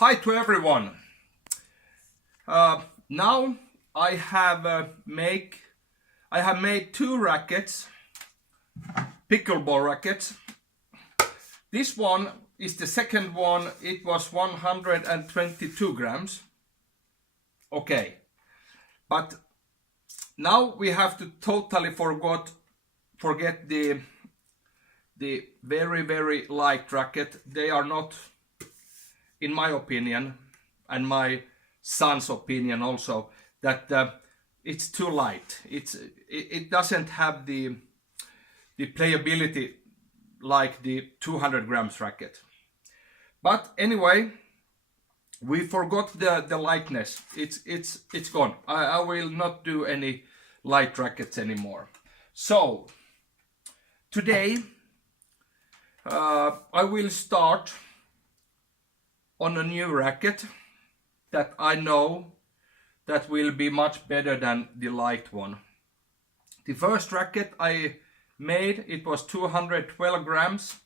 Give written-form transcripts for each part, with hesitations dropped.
Hi to everyone. Now I have made two rackets, pickleball rackets. This one is the second one. It was 122 grams. Okay, but now we have to totally forget the very light racket. They are not, in my opinion, and my son's opinion also, that it's too light. It doesn't have the playability like the 200 grams racket. But anyway, we forgot the lightness. It's gone. I will not do any light rackets anymore. So today I will start on a new racket that I know that will be much better than the light one. The first racket I made, it was 212 grams,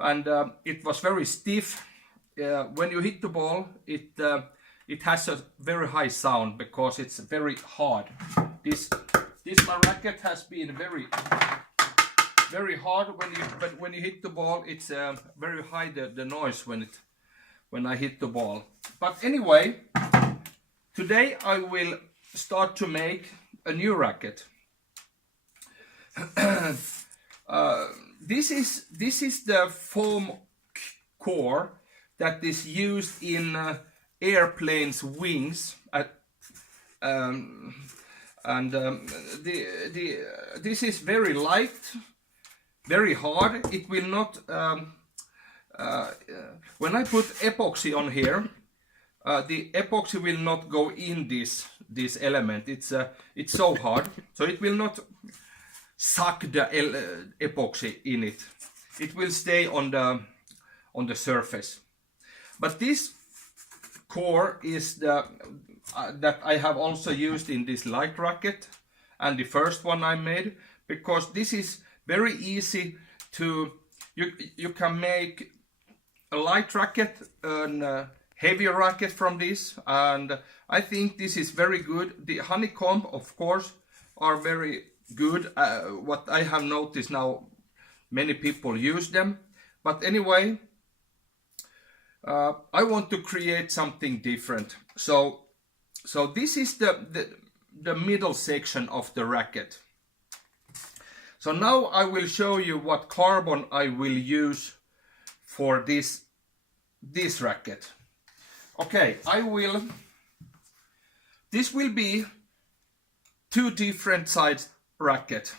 and it was very stiff. When you hit the ball, it has a very high sound because it's very hard. This my racket has been very hard when you hit the ball. It's very high the noise when I hit the ball. But anyway, today I will start to make a new racket. This is the foam core that is used in airplanes' wings. This is very light, very hard. It will not. When I put epoxy on here, the epoxy will not go in this element. It's so hard, so it will not suck the epoxy in it. It will stay on the surface. But this core is that I have also used in this light racket and the first one I made, because this is very easy to. You can make a light racket and a heavier racket from this, and I think this is very good. The honeycomb, of course, are very good. What I have noticed now, many people use them. But anyway, I want to create something different. So this is the middle section of the racket. So now I will show you what carbon I will use for this racket. Okay, this will be two different size racket.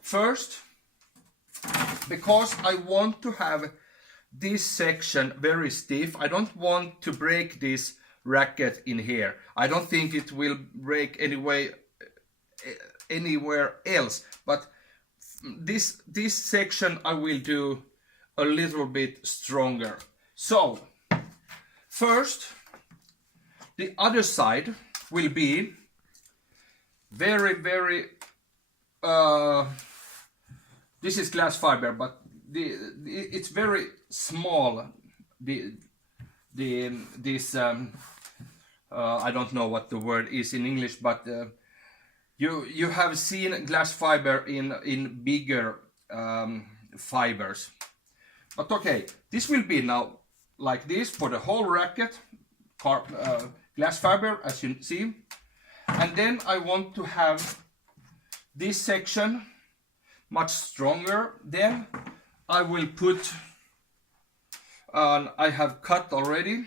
First, because I want to have this section very stiff, I don't want to break this racket in here. I don't think it will break anywhere else, but this section I will do a little bit stronger. So first, the other side will be very this is glass fiber, but it's very small. I don't know what the word is in English, but you have seen glass fiber in bigger fibers. But okay, this will be now like this for the whole racket, glass fiber, as you see. And then I want to have this section much stronger. Then I will put, I have cut already.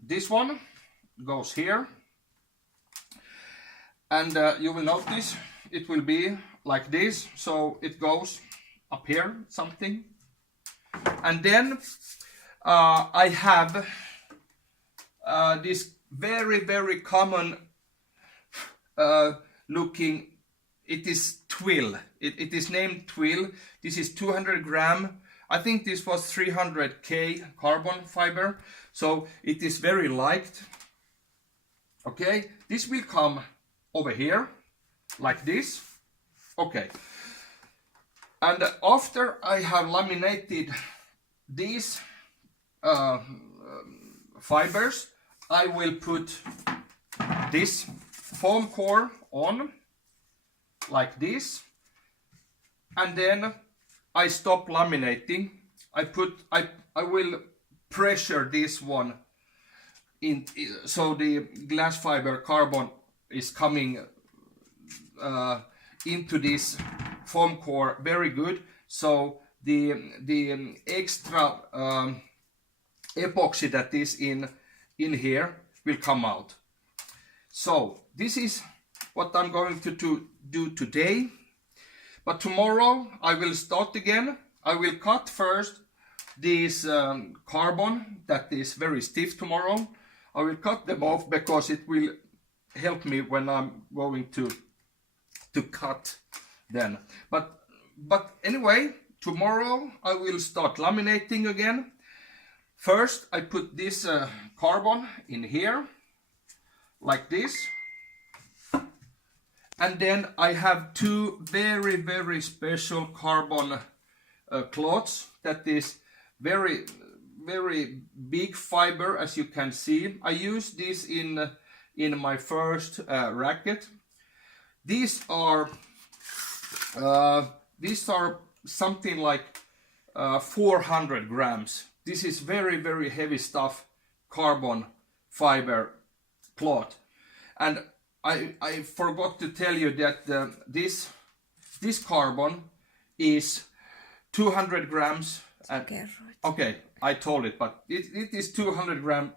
This one goes here. And you will notice it will be like this. So it goes up here, something. And then I have this very common looking, it is twill. It is named twill. This is 200 gram. I think this was 300K carbon fiber. So it is very light. Okay, this will come over here like this. Okay, and after I have laminated these fibers, I will put this foam core on like this, and then I stop laminating. I will pressure this one in, so the glass fiber carbon is coming into this foam core very good, so the extra epoxy that is in here will come out. So this is what I'm going to do today, but tomorrow I will start again. I will cut first this carbon that is very stiff tomorrow. I will cut them off because it will help me when I'm going to cut then. But anyway, tomorrow I will start laminating again. First I put this carbon in here like this, and then I have two very special carbon cloths that is very big fiber, as you can see. I use this in my first racket. These are something like 400 grams. This is very heavy stuff, carbon fiber cloth. And I forgot to tell you that this carbon is 200 grams. Okay, I told it, but it is 200 grams,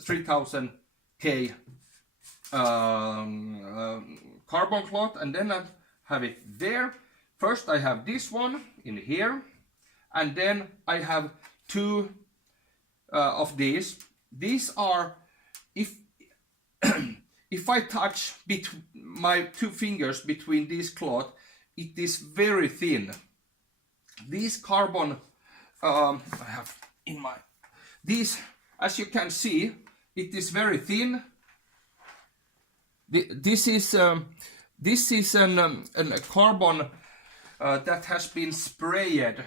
3000 K carbon cloth, and then I have it there. First I have this one in here, and then I have two of these. These are, if I touch my two fingers between this cloth, it is very thin. These carbon I have in my, these, as you can see, it is very thin. This is a carbon that has been sprayed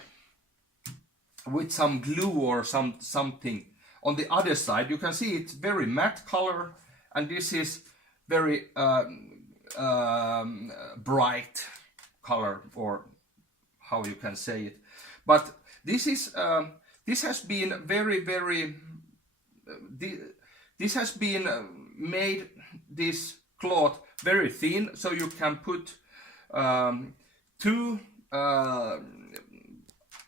with some glue or something. On the other side, you can see it's very matte color, and this is very bright color, or how you can say it. But this is this has been this has been made, this cloth, very thin, so you can put two,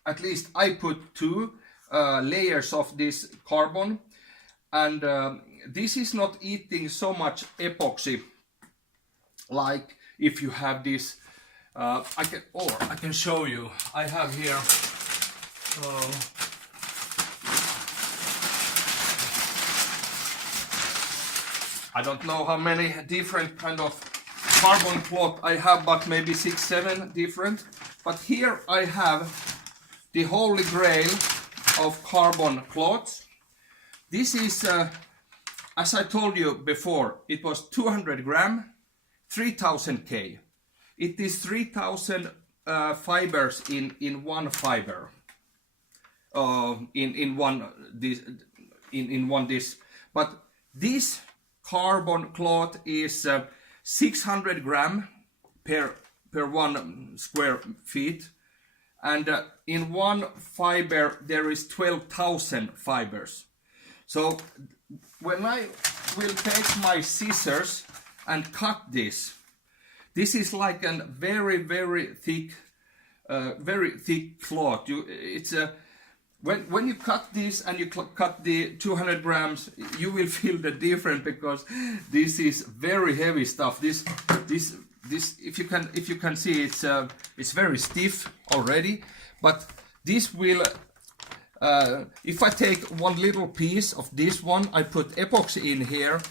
at least I put two layers of this carbon, and this is not eating so much epoxy like if you have this. I can show you. I have here. I don't know how many different kind of carbon cloth I have, but maybe 6-7 different. But here I have the holy grail of carbon cloths. This is, as I told you before, it was 200 gram, 3000 K. It is 3000 fibers in one fiber, in one this. But this carbon cloth is 600 gram per 1 square feet, and in one fiber there is 12,000 fibers. So when I will take my scissors and cut this, this is like a very thick cloth. It's a when you cut this and you cut the 200 grams, you will feel the difference, because this is very heavy stuff. This if you can see, it's very stiff already, but this will if I take one little piece of this one, I put epoxy in here,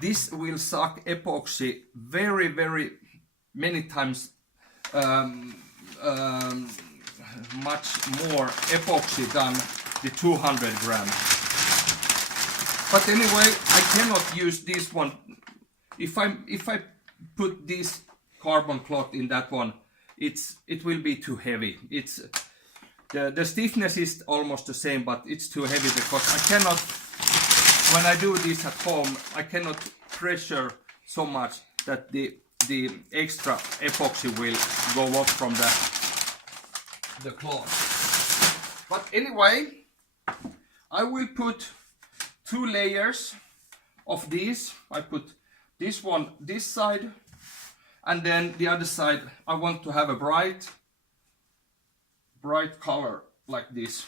this will suck epoxy very many times much more epoxy than the 200 grams. But anyway, I cannot use this one. If I put this carbon cloth in that one, it will be too heavy. The stiffness is almost the same, but it's too heavy because I cannot, when I do this at home, I cannot pressure so much that the extra epoxy will go off from the cloth. But anyway, I will put 2 layers of these. I put this one this side, and then the other side I want to have a bright color like this.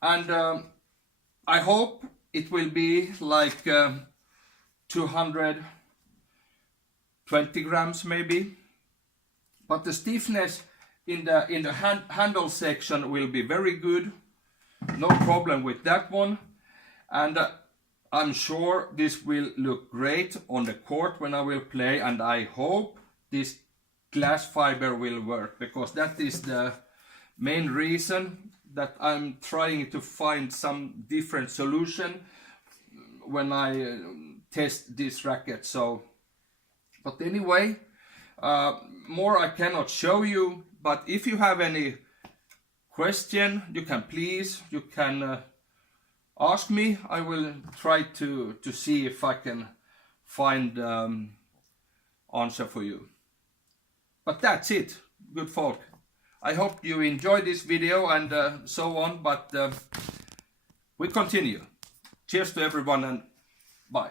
And I hope it will be like 220 grams maybe, but the stiffness in the handle section will be very good, no problem with that one. And I'm sure this will look great on the court when I will play, and I hope this glass fiber will work, because that is the main reason that I'm trying to find some different solution when I test this racket. So, but anyway, more I cannot show you, but if you have any question, you can ask me. I will try to see if I can find answer for you. But that's it, good folk. I hope you enjoyed this video and so on, but we continue. Cheers to everyone and bye.